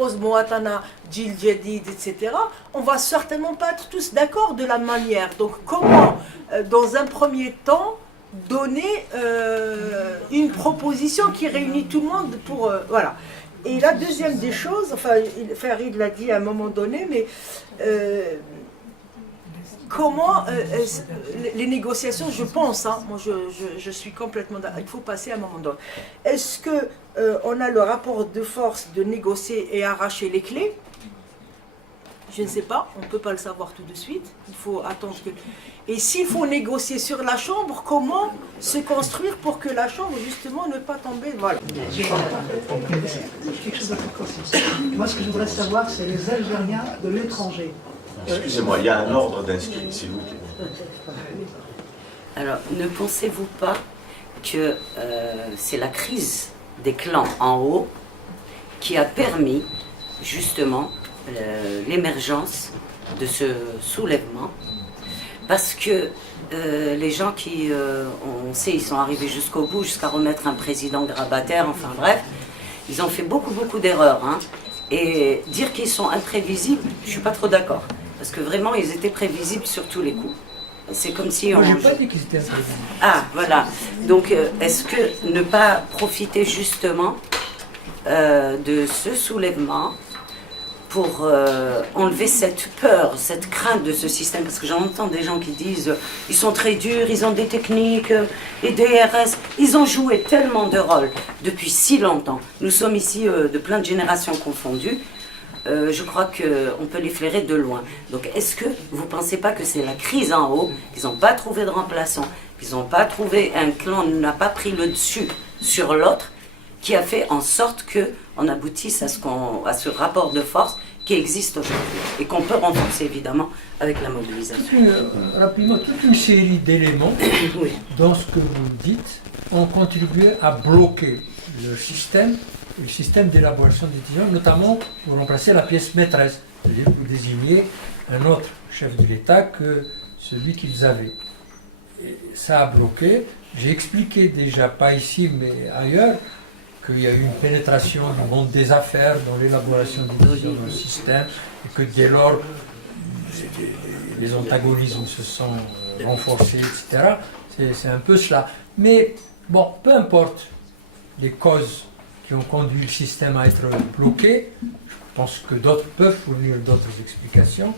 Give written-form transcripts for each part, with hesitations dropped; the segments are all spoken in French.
propose Moatana, Djil Djedid, etc., on va certainement pas être tous d'accord de la manière. Donc comment, dans un premier temps, donner une proposition qui réunit tout le monde pour... voilà. Et la deuxième des choses, enfin, Farid l'a dit à un moment donné, mais comment les négociations, je pense, hein, moi je suis complètement d'accord, il faut passer à un moment donné. Est-ce que on a le rapport de force de négocier et arracher les clés? Je ne sais pas, on ne peut pas le savoir tout de suite, il faut attendre que... Et s'il faut négocier sur la chambre, comment se construire pour que la chambre, justement, ne pas tomber, voilà. Quelque chose d'important. Moi, ce que je voudrais savoir, c'est les Algériens de l'étranger. Excusez-moi, il y a un ordre d'inscrits, s'il vous plaît. Alors, ne pensez-vous pas que c'est la crise des clans en haut qui a permis, justement, l'émergence de ce soulèvement, parce que les gens qui, on sait, ils sont arrivés jusqu'au bout, jusqu'à remettre un président grabataire, enfin bref, ils ont fait beaucoup d'erreurs, hein. Et dire qu'ils sont imprévisibles, je ne suis pas trop d'accord, parce que vraiment, ils étaient prévisibles sur tous les coups. C'est comme si on... Moi, j'ai pas dit qu'ils étaient imprévisibles. Ah, voilà. Donc, est-ce que ne pas profiter justement de ce soulèvement pour enlever cette peur, cette crainte de ce système, parce que j'entends des gens qui disent ils sont très durs, ils ont des techniques, les DRS, ils ont joué tellement de rôles depuis si longtemps. Nous sommes ici de plein de générations confondues. Je crois qu'on peut les flairer de loin. Donc est-ce que vous ne pensez pas que c'est la crise en haut, qu'ils n'ont pas trouvé de remplaçant, qu'ils n'ont pas trouvé, un clan n'a pas pris le dessus sur l'autre, qui a fait en sorte qu'on aboutisse à ce rapport de force qui existe aujourd'hui et qu'on peut renforcer évidemment avec la mobilisation. Rapidement, toute une série d'éléments Oui. dans ce que vous dites ont contribué à bloquer le système d'élaboration des décisions, notamment pour remplacer la pièce maîtresse, c'est-à-dire pour désigner un autre chef de l'État que celui qu'ils avaient. Et ça a bloqué. J'ai expliqué déjà, pas ici mais ailleurs, qu'il y a eu une pénétration du monde des affaires dans l'élaboration des décisions dans le système, et que dès lors, les antagonismes se sont renforcés, etc. C'est un peu cela. Mais bon, peu importe les causes qui ont conduit le système à être bloqué, je pense que d'autres peuvent fournir d'autres explications.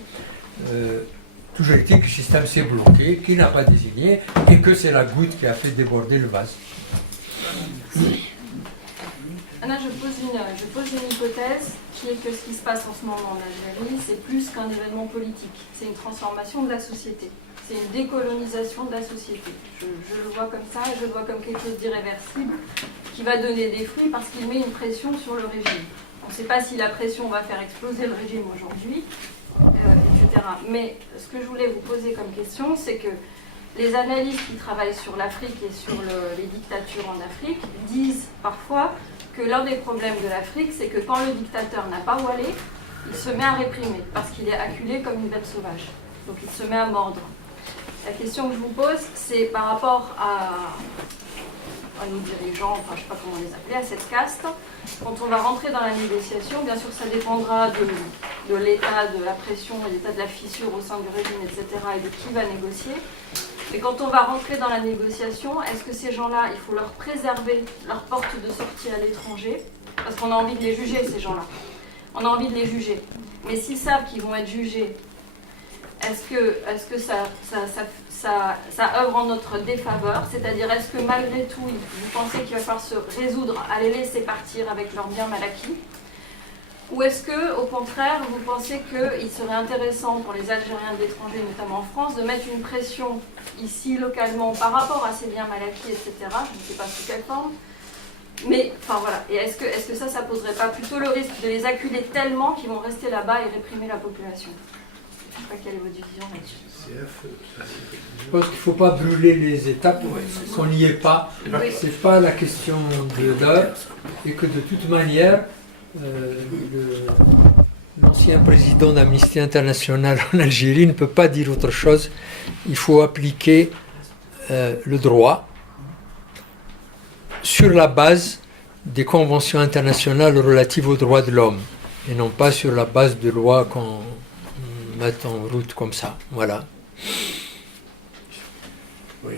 Toujours est-il que le système s'est bloqué, qu'il n'a pas désigné, et que c'est la goutte qui a fait déborder le vase. Là, je pose une hypothèse qui est que ce qui se passe en ce moment en Algérie, c'est plus qu'un événement politique. C'est une transformation de la société. C'est une décolonisation de la société. Je le vois comme ça, et je le vois comme quelque chose d'irréversible qui va donner des fruits parce qu'il met une pression sur le régime. On ne sait pas si la pression va faire exploser le régime aujourd'hui, etc. Mais ce que je voulais vous poser comme question, c'est que les analystes qui travaillent sur l'Afrique et sur les dictatures en Afrique disent parfois que l'un des problèmes de l'Afrique, c'est que quand le dictateur n'a pas où aller, il se met à réprimer, parce qu'il est acculé comme une bête sauvage. Donc il se met à mordre. La question que je vous pose, c'est par rapport à nos dirigeants, enfin je ne sais pas comment les appeler, à cette caste, quand on va rentrer dans la négociation, bien sûr ça dépendra de l'état de la pression, de l'état de la fissure au sein du régime, etc., et de qui va négocier. Mais quand on va rentrer dans la négociation, est-ce que ces gens-là, il faut leur préserver leur porte de sortie à l'étranger? Parce qu'on a envie de les juger, ces gens-là. On a envie de les juger. Mais s'ils savent qu'ils vont être jugés, est-ce que ça œuvre en notre défaveur? C'est-à-dire, est-ce que malgré tout, vous pensez qu'il va falloir se résoudre à les laisser partir avec leurs biens mal acquis? Ou est-ce que, au contraire, vous pensez qu'il serait intéressant pour les Algériens de l'étranger, notamment en France, de mettre une pression ici, localement, par rapport à ces biens mal acquis, etc. Je ne sais pas sous quelle forme. Mais, enfin voilà. Et est-ce que ça poserait pas plutôt le risque de les acculer tellement qu'ils vont rester là-bas et réprimer la population? Je ne sais pas quelle est votre vision là-dessus. Je pense qu'il ne faut pas brûler les étapes, qu'on n'y est pas. Oui. Ce n'est pas la question de l'heure, et que de toute manière, l'ancien président d'Amnesty International en Algérie ne peut pas dire autre chose. Il faut appliquer le droit sur la base des conventions internationales relatives aux droits de l'homme. et non pas sur la base de lois qu'on met en route comme ça. Voilà. Oui,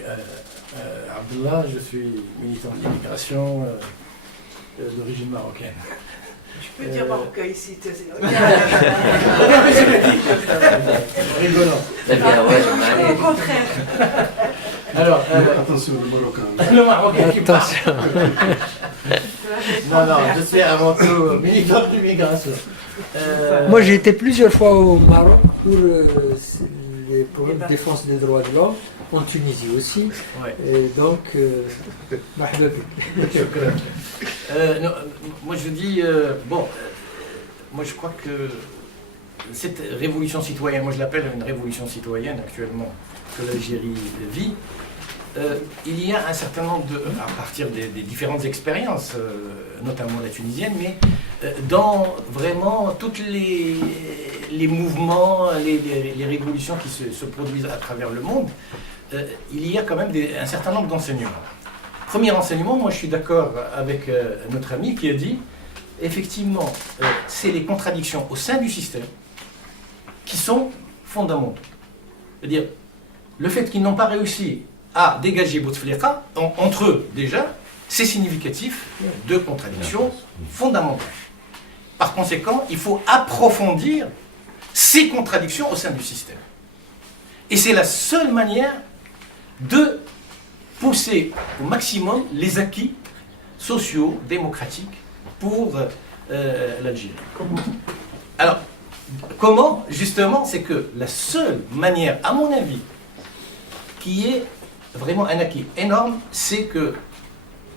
Abdullah, je suis militant d'immigration d'origine marocaine. Je peux dire marocain ici. Rigolant. Au contraire. Alors, Attention, le Marocain. le Marocain qui parle. Attention. Non, je suis avant tout militant d'immigration. Moi, j'ai été plusieurs fois au Maroc pour les problèmes de défense des droits de l'homme, en Tunisie aussi. Ouais. Et donc, marhaba bik. Non, moi je dis, moi je crois que cette révolution citoyenne, moi je l'appelle une révolution citoyenne actuellement que l'Algérie vit, il y a un certain nombre de, à partir des différentes expériences, notamment la tunisienne, mais dans vraiment tous les mouvements, les révolutions qui se produisent à travers le monde, il y a quand même un certain nombre d'enseignements. Premier enseignement, moi je suis d'accord avec notre ami qui a dit, effectivement, c'est les contradictions au sein du système qui sont fondamentaux. C'est-à-dire, le fait qu'ils n'ont pas réussi à dégager Bouteflika, entre eux déjà, c'est significatif de contradictions fondamentales. Par conséquent, il faut approfondir ces contradictions au sein du système. Et c'est la seule manière de pousser au maximum les acquis sociaux, démocratiques pour l'Algérie. Alors, comment, justement, c'est que la seule manière, à mon avis, qui est vraiment un acquis énorme, c'est que,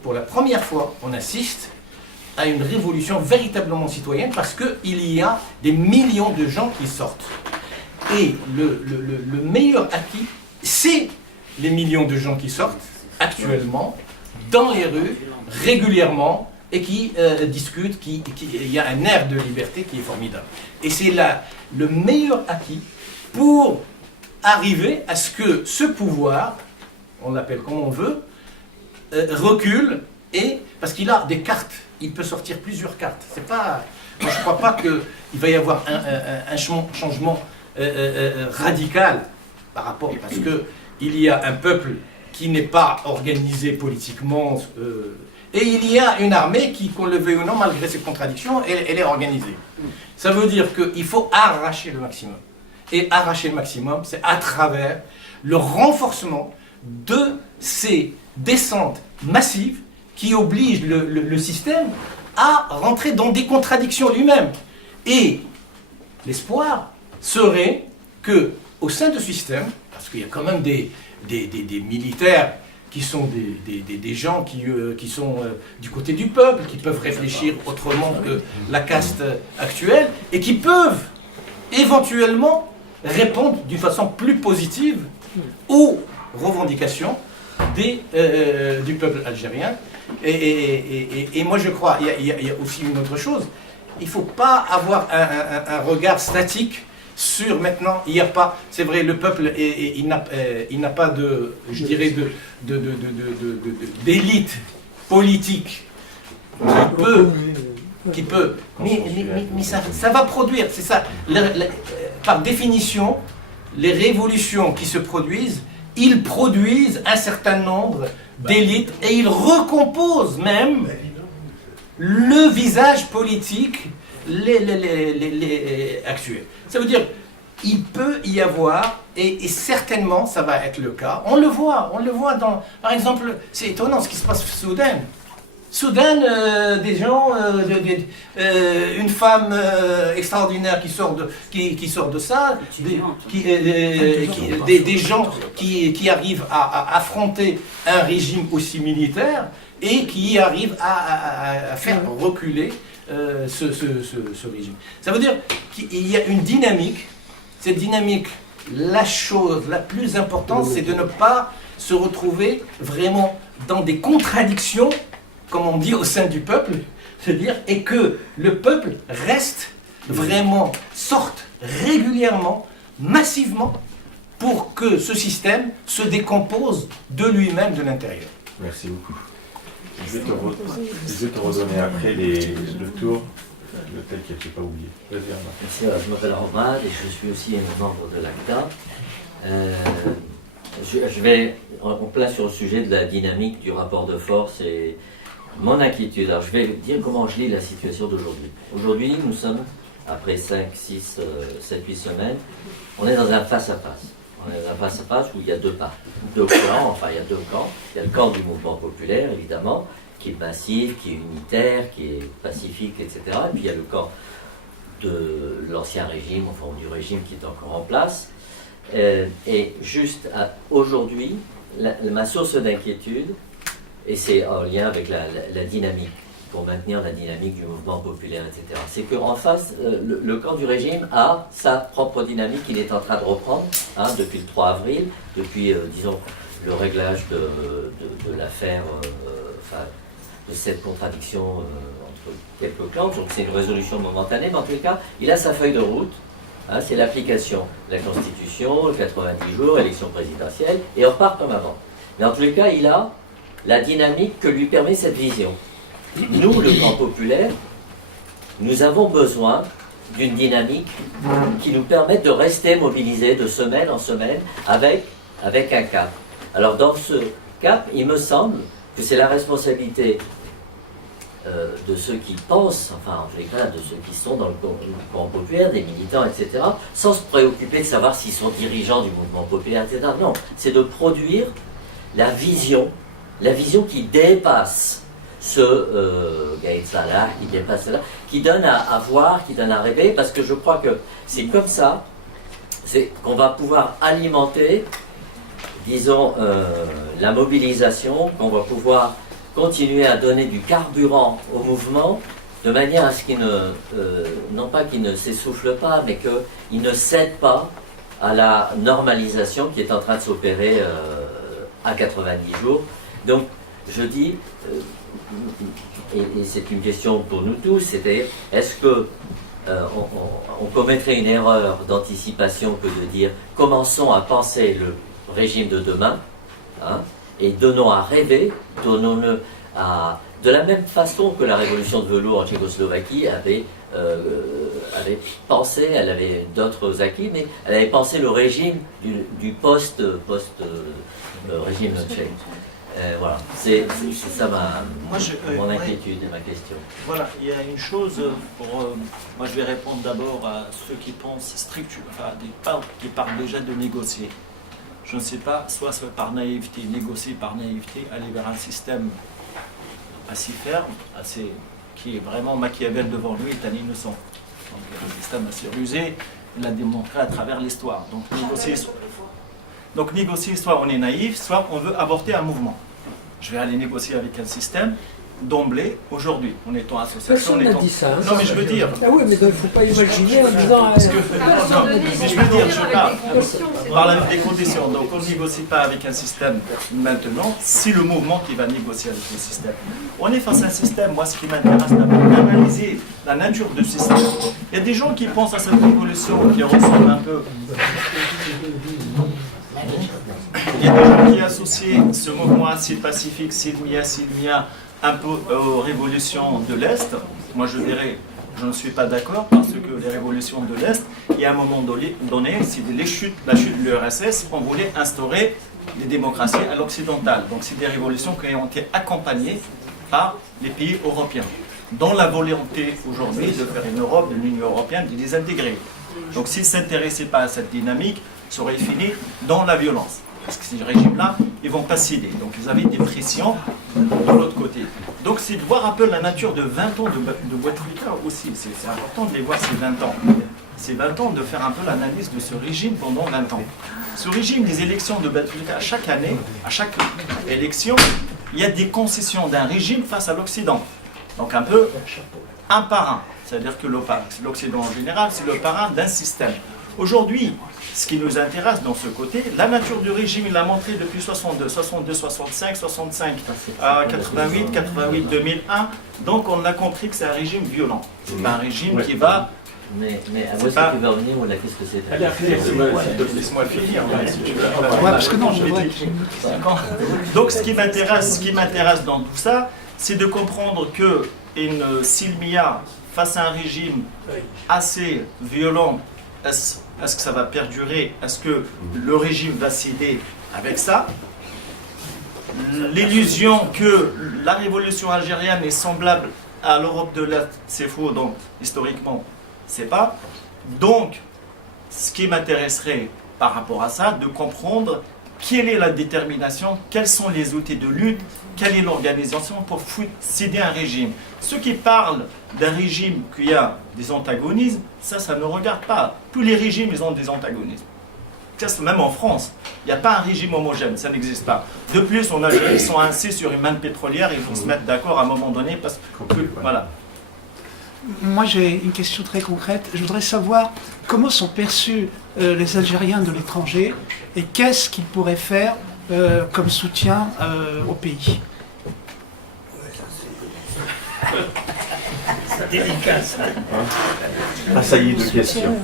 pour la première fois, on assiste à une révolution véritablement citoyenne parce qu'il y a des millions de gens qui sortent. Et le meilleur acquis, c'est les millions de gens qui sortent actuellement dans les rues, régulièrement, et qui discutent, il y a un air de liberté qui est formidable. Et c'est là le meilleur acquis pour arriver à ce que ce pouvoir, on l'appelle comme on veut, recule, et parce qu'il a des cartes, il peut sortir plusieurs cartes. C'est pas, moi je ne crois pas qu'il va y avoir un changement radical par rapport, parce qu'il y a un peuple qui n'est pas organisé politiquement, et il y a une armée qui, qu'on le veuille ou non, malgré ses contradictions, elle est organisée. Ça veut dire qu'il faut arracher le maximum. Et arracher le maximum, c'est à travers le renforcement de ces descentes massives qui obligent le système à rentrer dans des contradictions lui-même. Et l'espoir serait que, au sein de ce système, parce qu'il y a quand même des militaires qui sont des gens qui sont du côté du peuple, qui peuvent réfléchir autrement que la caste actuelle, et qui peuvent éventuellement répondre d'une façon plus positive aux revendications du peuple algérien. Et moi je crois, il y a aussi une autre chose, il ne faut pas avoir un regard statique sur maintenant, il n'y a pas, c'est vrai, le peuple, il n'a pas de, je dirais, d'élite politique qui peut, mais ça va produire, c'est ça, par définition, les révolutions qui se produisent, ils produisent un certain nombre d'élites et ils recomposent même le visage politique les actuels. Ça veut dire il peut y avoir, et certainement ça va être le cas, on le voit dans, par exemple, c'est étonnant ce qui se passe au Soudan. Soudan, des gens, une femme extraordinaire qui sort de ça, des gens qui arrivent à affronter un régime aussi militaire et qui arrivent à faire reculer ce régime. Ça veut dire qu'il y a une dynamique. Cette dynamique, la chose la plus importante, c'est de ne pas se retrouver vraiment dans des contradictions, comme on dit, au sein du peuple, c'est-à-dire, et que le peuple reste vraiment, sorte régulièrement, massivement, pour que ce système se décompose de lui-même, de l'intérieur. Merci beaucoup. Je vais te redonner après le tour le tel qui n'était pas oublié. Vas-y, Arnaud. Merci, je m'appelle Romad et je suis aussi un membre de l'ACTA. Je vais en plein sur le sujet de la dynamique du rapport de force et mon inquiétude. Alors je vais dire comment je lis la situation d'aujourd'hui. Aujourd'hui, nous sommes, après 5, 6, 7, 8 semaines, on est dans un face-à-face. On est dans un face-à-face où il y a deux camps. Enfin il y a deux camps. Il y a le camp du mouvement populaire, évidemment, qui est massif, qui est unitaire, qui est pacifique, etc. Et puis il y a le camp de l'ancien régime, enfin du régime qui est encore en place. Et juste aujourd'hui, ma source d'inquiétude, et c'est en lien avec la dynamique, pour maintenir la dynamique du mouvement populaire, etc., c'est qu'en face, le camp du régime a sa propre dynamique qu'il est en train de reprendre depuis le 3 avril, depuis, disons, le réglage de l'affaire, de cette contradiction entre quelques clans. Donc c'est une résolution momentanée, mais en tous les cas, il a sa feuille de route. C'est l'application de la Constitution, 90 jours, élection présidentielle, et on repart comme avant. Mais en tous les cas, il a la dynamique que lui permet cette vision. Nous, le camp populaire, nous avons besoin d'une dynamique qui nous permette de rester mobilisés de semaine en semaine avec un cap. Alors dans ce cap, il me semble que c'est la responsabilité de ceux qui pensent, enfin en tous les cas de ceux qui sont dans le camp populaire, des militants, etc., sans se préoccuper de savoir s'ils sont dirigeants du mouvement populaire, etc. Non, c'est de produire la vision qui dépasse ce Gaël Salah, qui dépasse cela, qui donne à voir, qui donne à rêver, parce que je crois que c'est comme ça qu'on va pouvoir alimenter, disons, la mobilisation, qu'on va pouvoir continuer à donner du carburant au mouvement, de manière à ce qu'il non pas qu'il ne s'essouffle pas, mais qu'il ne cède pas à la normalisation qui est en train de s'opérer à 90 jours. Donc, je dis, et c'est une question pour nous tous, c'était, est-ce que on commettrait une erreur d'anticipation que de dire, commençons à penser le régime de demain, et donnons à rêver, donnons-le à... De la même façon que la révolution de velours en Tchécoslovaquie avait pensé, elle avait d'autres acquis, mais elle avait pensé le régime du post-régime tchèque. Voilà, c'est ça mon inquiétude et ma question. Voilà, il y a une chose, moi je vais répondre d'abord à ceux qui pensent qui parlent déjà de négocier. Je ne sais pas, soit par naïveté, négocier par naïveté, aller vers un système assez ferme, qui est vraiment Machiavel devant lui est un innocent. Donc un système assez rusé, il l'a démontré à travers l'histoire. Donc négocier, soit on est naïf, soit on veut avorter un mouvement. Je vais aller négocier avec un système d'emblée, aujourd'hui, en étant association. Personne n'a dit ça. Non, mais je veux dire. Ah oui, mais il ne faut pas imaginer en disant. Mais je veux dire, je parle des conditions. Donc, on ne négocie pas avec un système maintenant, c'est le mouvement qui va négocier avec le système. On est face à un système, moi, ce qui m'intéresse d'analyser la nature du système. Il y a des gens qui pensent à cette révolution qui ressemble un peu. Il y a des gens qui associent ce mouvement assez pacifique, silmia, un peu aux révolutions de l'Est. Moi je dirais, je ne suis pas d'accord parce que les révolutions de l'Est, il y a un moment donné, c'est la chute de l'URSS, on voulait instaurer les démocraties à l'occidental. Donc c'est des révolutions qui ont été accompagnées par les pays européens, dont la volonté aujourd'hui de faire une Europe, de l'Union européenne, de les intégrer. Donc s'ils ne s'intéressaient pas à cette dynamique, ça aurait fini dans la violence. Parce que ces régimes-là, ils ne vont pas céder. Donc ils avaient des pressions de l'autre côté. Donc c'est de voir un peu la nature de 20 ans de Bouteflika aussi. C'est important de les voir ces 20 ans. Ces 20 ans de faire un peu l'analyse de ce régime pendant 20 ans. Ce régime des élections de Bouteflika, à chaque année, à chaque élection, il y a des concessions d'un régime face à l'Occident. Donc un peu un par un. C'est-à-dire que l'Occident en général, c'est le parrain d'un système. Aujourd'hui, ce qui nous intéresse dans ce côté, la nature du régime, il l'a montré depuis 62, 65, 88, 2001. Donc on a compris que c'est un régime violent. C'est pas un régime qui va... Mais à vous, ça peut revenir, ou là, qu'est-ce que c'est? Laisse-moi finir. Si tu veux. Parce que non, je vais dire. Donc ce qui m'intéresse dans tout ça, c'est de comprendre qu'une silmia face à un régime assez violent, est-ce que ça va perdurer? Est-ce que le régime va céder avec ça? L'illusion que la révolution algérienne est semblable à l'Europe de l'Est, c'est faux, donc historiquement, c'est pas. Donc, ce qui m'intéresserait par rapport à ça, de comprendre quelle est la détermination, quels sont les outils de lutte, quelle est l'organisation pour céder un régime. Ceux qui parlent d'un régime qui a des antagonismes, ça ne regarde pas. Tous les régimes, ils ont des antagonismes. Même en France, il n'y a pas un régime homogène, ça n'existe pas. De plus, en Algérie, ils sont ainsi sur une manne pétrolière, ils vont se mettre d'accord à un moment donné parce que, voilà. Moi, j'ai une question très concrète. Je voudrais savoir comment sont perçus les Algériens de l'étranger et qu'est-ce qu'ils pourraient faire comme soutien au pays. C'est délicat, ça. Ah, ça y est, deux questions.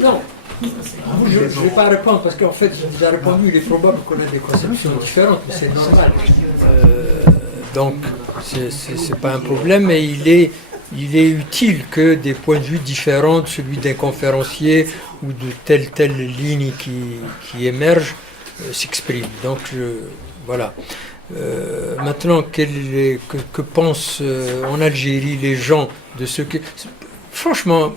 Non. Je ne vais pas répondre parce qu'en fait, je vous ai répondu, il est probable qu'on ait des conceptions différentes, mais c'est normal. Donc, c'est pas un problème, mais il est utile que des points de vue différents, celui d'un conférencier ou de telle ligne qui émerge, s'expriment. Donc, voilà. Maintenant, que pensent en Algérie les gens de ce que... Franchement,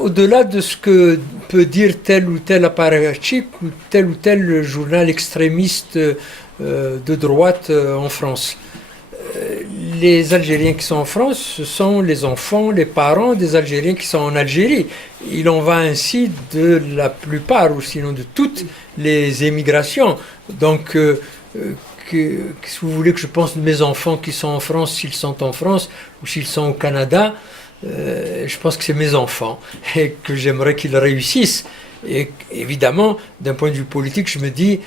au-delà de ce que peut dire tel ou tel apparatchik ou tel journal extrémiste de droite en France, les Algériens qui sont en France, ce sont les enfants, les parents des Algériens qui sont en Algérie. Il en va ainsi de la plupart, ou sinon de toutes les émigrations. Donc, si vous voulez que je pense de mes enfants qui sont en France, s'ils sont en France ou s'ils sont au Canada, je pense que c'est mes enfants et que j'aimerais qu'ils réussissent. Et évidemment, d'un point de vue politique, je me dis,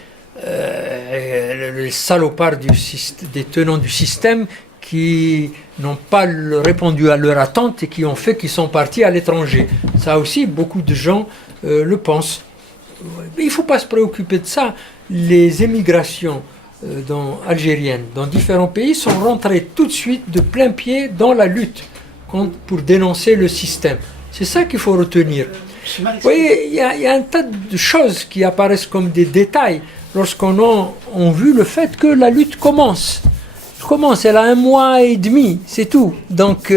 les salopards des tenants du système qui n'ont pas répondu à leur attente et qui ont fait qu'ils sont partis à l'étranger. Ça aussi, beaucoup de gens le pensent. Il ne faut pas se préoccuper de ça. Les émigrations algériennes dans différents pays sont rentrées tout de suite de plein pied dans la lutte pour dénoncer le système. C'est ça qu'il faut retenir. Vous voyez, il y a un tas de choses qui apparaissent comme des détails lorsqu'on a vu le fait que la lutte commence. Elle a 1 mois et demi, c'est tout. Donc,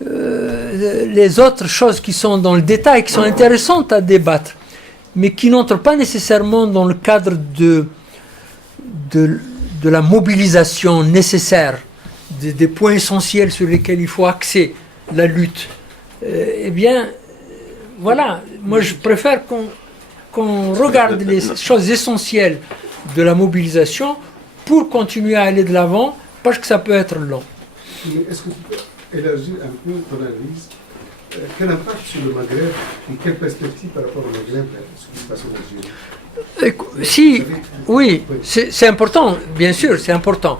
les autres choses qui sont dans le détail, qui sont intéressantes à débattre, mais qui n'entrent pas nécessairement dans le cadre de la mobilisation nécessaire, des points essentiels sur lesquels il faut axer la lutte, eh bien, voilà, moi je préfère qu'on regarde les choses essentielles de la mobilisation pour continuer à aller de l'avant, parce que ça peut être long. Mais est-ce que tu peux élargir un peu ton analyse? Quel impact sur le Maghreb et quelle perspective par rapport au Maghreb, ce qui se passe en Algérie? Oui, c'est important, bien sûr, c'est important.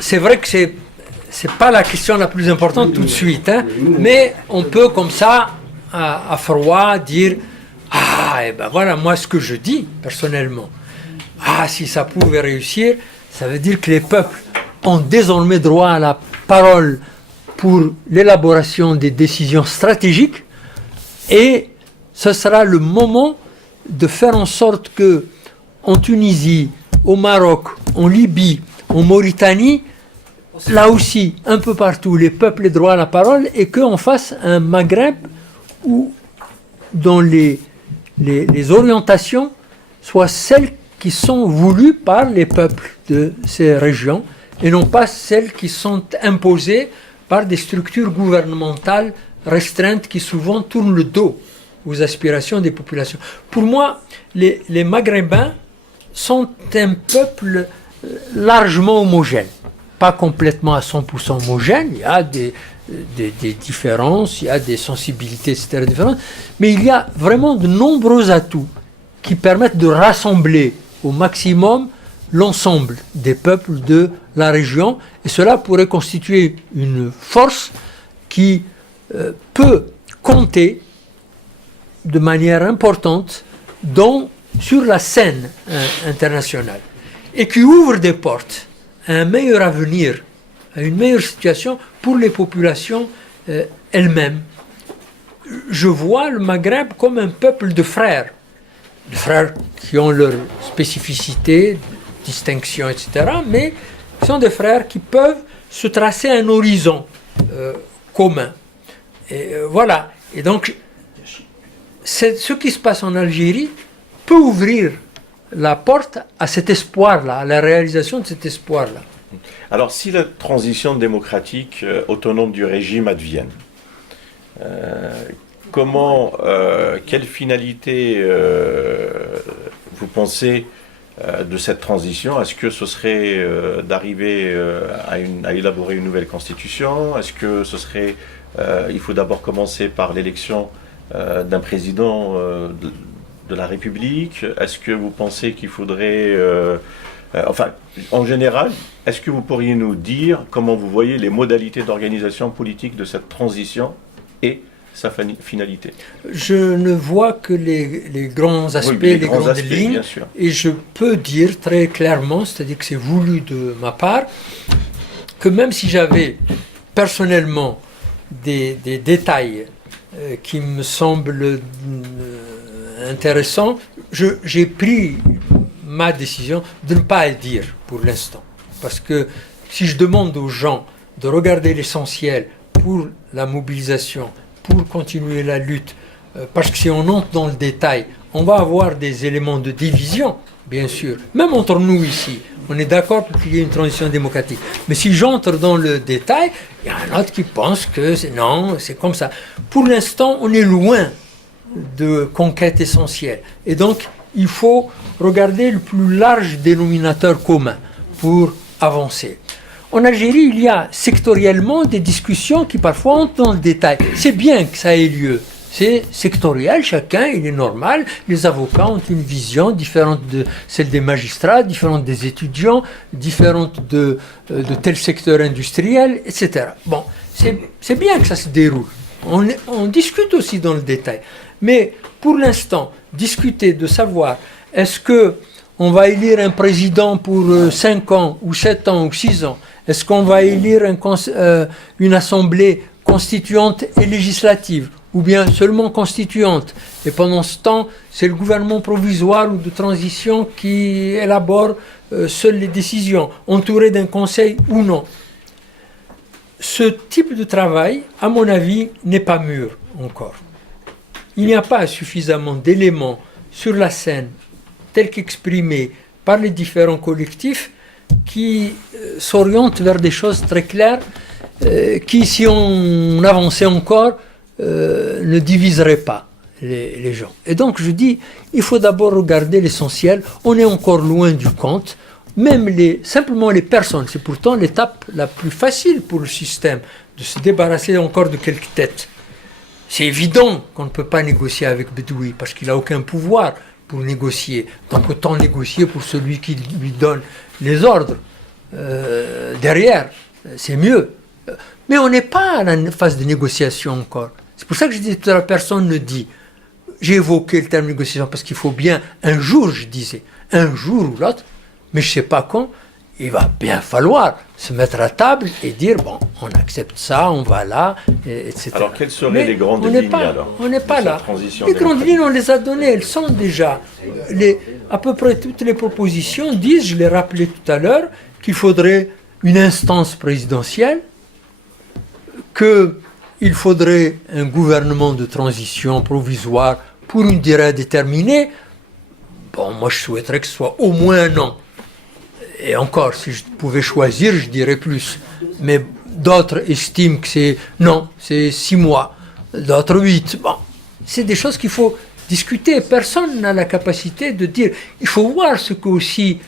C'est vrai que c'est pas la question la plus importante tout de suite, hein, mais on peut comme ça, à froid, dire et ben voilà, moi ce que je dis personnellement, si ça pouvait réussir, ça veut dire que les peuples ont désormais droit à la parole pour l'élaboration des décisions stratégiques, et ce sera le moment de faire en sorte que en Tunisie, au Maroc, en Libye, en Mauritanie, là aussi, un peu partout, les peuples aient droit à la parole, et qu'on fasse un Maghreb dont les orientations soient celles qui sont voulues par les peuples de ces régions, et non pas celles qui sont imposées par des structures gouvernementales restreintes qui souvent tournent le dos aux aspirations des populations. Pour moi, les Maghrébins sont un peuple largement homogène. Pas complètement à 100% homogène, il y a des différences, il y a des sensibilités, etc. différentes, mais il y a vraiment de nombreux atouts qui permettent de rassembler au maximum l'ensemble des peuples de la région, et cela pourrait constituer une force qui peut compter de manière importante sur la scène internationale, et qui ouvre des portes à un meilleur avenir à une meilleure situation pour les populations elles-mêmes. Je vois le Maghreb comme un peuple de frères qui ont leurs spécificités, distinctions, etc., mais qui sont des frères qui peuvent se tracer un horizon commun. Et voilà. Et donc, ce qui se passe en Algérie peut ouvrir la porte à cet espoir-là, à la réalisation de cet espoir-là. Alors, si la transition démocratique autonome du régime advienne, quelle finalité vous pensez de cette transition? Est-ce que ce serait d'arriver à élaborer une nouvelle constitution? Est-ce que ce serait, il faut d'abord commencer par l'élection d'un président de la République? Est-ce que vous pensez qu'il faudrait... enfin, en général, est-ce que vous pourriez nous dire comment vous voyez les modalités d'organisation politique de cette transition et sa finalité? Je ne vois que les grands aspects, oui, les grandes lignes, et je peux dire très clairement, c'est-à-dire que c'est voulu de ma part, que même si j'avais personnellement des détails qui me semblent intéressants, j'ai pris ma décision de ne pas le dire pour l'instant. Parce que si je demande aux gens de regarder l'essentiel pour la mobilisation, pour continuer la lutte, parce que si on entre dans le détail, on va avoir des éléments de division, bien sûr. Même entre nous ici, on est d'accord pour qu'il y ait une transition démocratique. Mais si j'entre dans le détail, il y a un autre qui pense que non, c'est comme ça. Pour l'instant, on est loin de conquête essentielle. Et donc, il faut regarder le plus large dénominateur commun pour avancer. En Algérie, il y a sectoriellement des discussions qui parfois entrent dans le détail. C'est bien que ça ait lieu. C'est sectoriel, chacun, il est normal. Les avocats ont une vision différente de celle des magistrats, différente des étudiants, différente de tel secteur industriel, etc. Bon, c'est bien que ça se déroule. On discute aussi dans le détail. Mais pour l'instant, discuter de savoir est-ce qu'on va élire un président pour 5 ans, ou 7 ans, ou 6 ans? Est-ce qu'on va élire une assemblée constituante et législative, ou bien seulement constituante? Et pendant ce temps, c'est le gouvernement provisoire ou de transition qui élabore seules les décisions, entouré d'un conseil ou non. Ce type de travail, à mon avis, n'est pas mûr encore. Il n'y a pas suffisamment d'éléments sur la scène, tels qu'exprimés par les différents collectifs, qui s'orientent vers des choses très claires, qui, si on avançait encore, ne diviseraient pas les gens. Et donc, je dis, il faut d'abord regarder l'essentiel. On est encore loin du compte. Même simplement les personnes, c'est pourtant l'étape la plus facile pour le système, de se débarrasser encore de quelques têtes. C'est évident qu'on ne peut pas négocier avec Bedoui, parce qu'il n'a aucun pouvoir pour négocier. Donc autant négocier pour celui qui lui donne les ordres derrière, c'est mieux. Mais on n'est pas à la phase de négociation encore. C'est pour ça que je dis que la personne ne dit. J'ai évoqué le terme négociation parce qu'il faut bien, un jour, je disais, un jour ou l'autre, mais je ne sais pas quand, il va bien falloir se mettre à table et dire, bon, on accepte ça, on va là, etc. Alors, quelles seraient les grandes lignes alors? On n'est pas là. Les grandes lignes, on les a données, elles sont déjà. À peu près toutes les propositions disent, je l'ai rappelé tout à l'heure, qu'il faudrait une instance présidentielle, qu'il faudrait un gouvernement de transition provisoire pour une durée déterminée. Bon, moi, je souhaiterais que ce soit au moins un an. Et encore, si je pouvais choisir, je dirais plus. Mais d'autres estiment que c'est 6 mois, d'autres 8. Bon, c'est des choses qu'il faut discuter. Personne n'a la capacité de dire. Il faut voir ce que aussi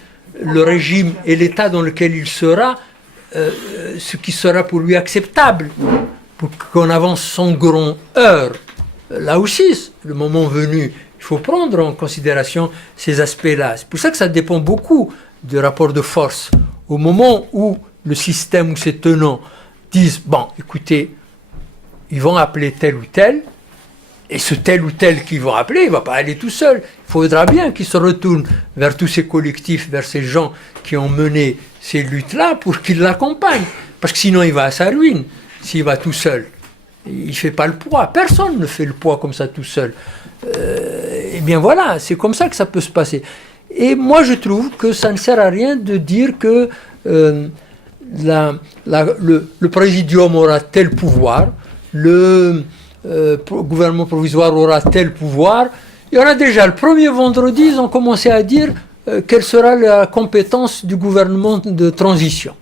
le régime et l'état dans lequel il sera, ce qui sera pour lui acceptable, pour qu'on avance sans grand heure. Là aussi, le moment venu, il faut prendre en considération ces aspects-là. C'est pour ça que ça dépend beaucoup du rapport de force. Au moment où le système ou ses tenants disent, bon, écoutez, ils vont appeler tel ou tel, et ce tel ou tel qu'ils vont appeler, il ne va pas aller tout seul. Il faudra bien qu'ils se retournent vers tous ces collectifs, vers ces gens qui ont mené ces luttes-là pour qu'ils l'accompagnent. parce que sinon il va à sa ruine, s'il va tout seul. Il ne fait pas le poids, personne ne fait le poids comme ça tout seul. Eh bien voilà, c'est comme ça que ça peut se passer. Et moi je trouve que ça ne sert à rien de dire que le présidium aura tel pouvoir, le gouvernement provisoire aura tel pouvoir. Il y en a déjà, le premier vendredi, ils ont commencé à dire quelle sera la compétence du gouvernement de transition.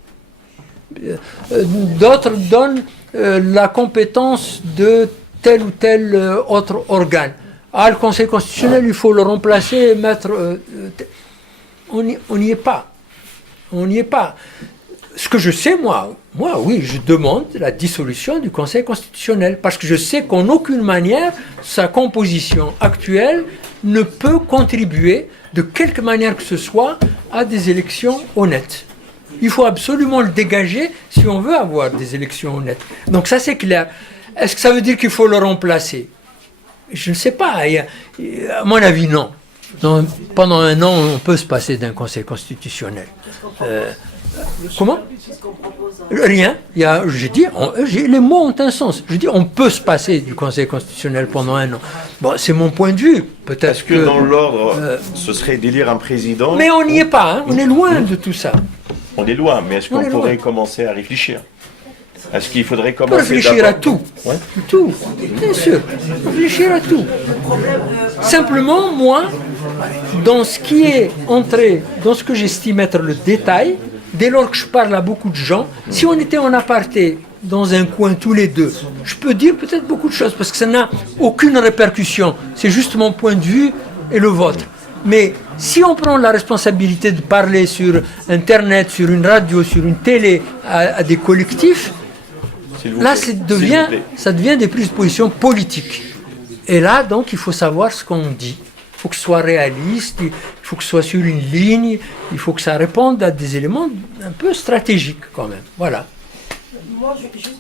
D'autres donnent la compétence de tel ou tel autre organe. Ah, le Conseil constitutionnel, il faut le remplacer et mettre... on n'y est pas. On n'y est pas. Ce que je sais, moi, oui, je demande la dissolution du Conseil constitutionnel, parce que je sais qu'en aucune manière, sa composition actuelle ne peut contribuer, de quelque manière que ce soit, à des élections honnêtes. Il faut absolument le dégager si on veut avoir des élections honnêtes. Donc ça, c'est clair. Est-ce que ça veut dire qu'il faut le remplacer? Je ne sais pas. À mon avis, non. Donc, pendant un an, on peut se passer d'un Conseil constitutionnel. Comment? Rien. J'ai dit, les mots ont un sens. Je dis, on peut se passer du Conseil constitutionnel pendant un an. Bon, c'est mon point de vue. Peut-être Est-ce que dans l'ordre, ce serait d'élire un président? Mais on n'y est pas. Hein. On est loin de tout ça. On est loin, mais est-ce qu'on pourrait commencer à réfléchir? Est-ce qu'il faudrait commencer réfléchir à tout? Ouais. Tout, bien sûr. Réfléchir à tout. Simplement, moi, dans ce qui est entré, dans ce que j'estime être le détail, dès lors que je parle à beaucoup de gens, si on était en aparté dans un coin tous les deux, je peux dire peut-être beaucoup de choses, parce que ça n'a aucune répercussion. C'est juste mon point de vue et le vôtre. Mais si on prend la responsabilité de parler sur Internet, sur une radio, sur une télé, à des collectifs, là, ça devient des prises de position politiques. Et là, donc, il faut savoir ce qu'on dit. Il faut que ce soit réaliste, il faut que ce soit sur une ligne, il faut que ça réponde à des éléments un peu stratégiques, quand même. Voilà. Moi, juste